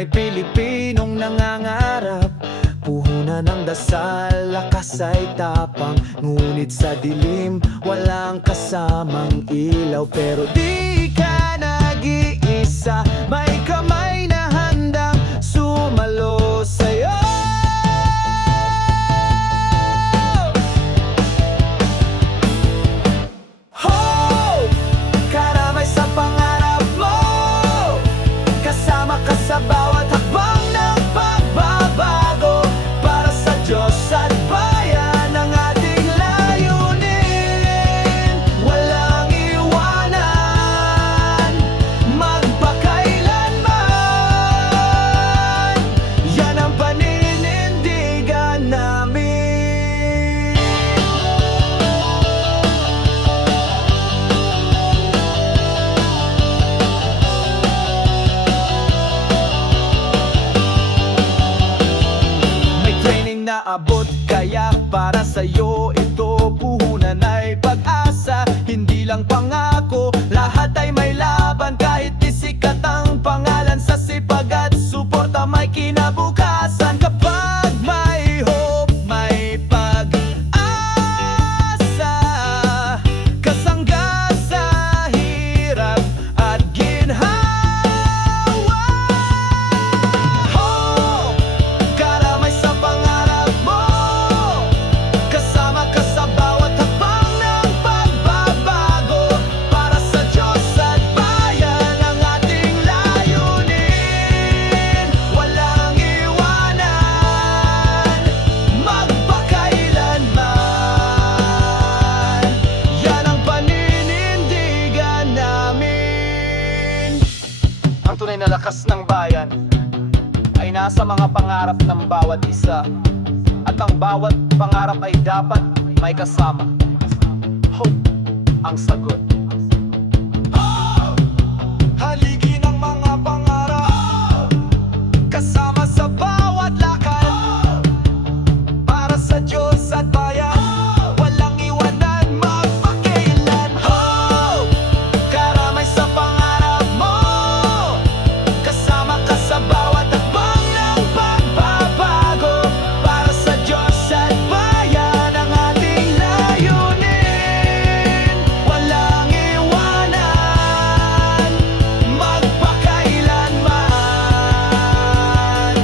may Pilipinong nangangarap, puhunan ng dasal, lakas ay tapang. Ngunit sa dilim, walang kasamang ilaw. Pero di ka nag-iisa, may kamay na handang sumalo sa'yo. Ho! Karamay sa pangarap mo, kasama ka sa bawat hakbang ng pagbabago. Para sa Diyos at bayan ang ating layunin, walang iwanan, magpakailanman. Yan ang paninindigan namin. Abot kaya para sa'yo ito, puhunan ay pag-asa, hindi lang pangako. Lahat ay may laban, kahit isikat ang pangalan. Sa sipag at suporta may kinabukasan. Kapag may hope, may pag-asa, kasangga sa hirap at ginhawa. Ang tunay na lakas ng bayan ay nasa mga pangarap ng bawat isa. At ang bawat pangarap ay dapat may kasama. Hope ang sagot. Haligi ng mga pangarap, kasama sa bawat lakad. Para sa Diyos at bayan, walang iwanan, magpakailan. Hope! Karamay sa pangarap mo, kasama ka sa bawat hakbang ng pagbabago. Para sa Diyos at bayan ang ating layunin, walang iwanan, magpakailanman.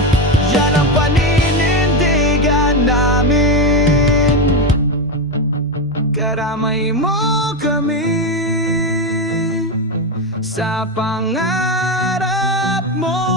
Yan ang paninindigan namin. Karamay mo kami sa pangarap mo.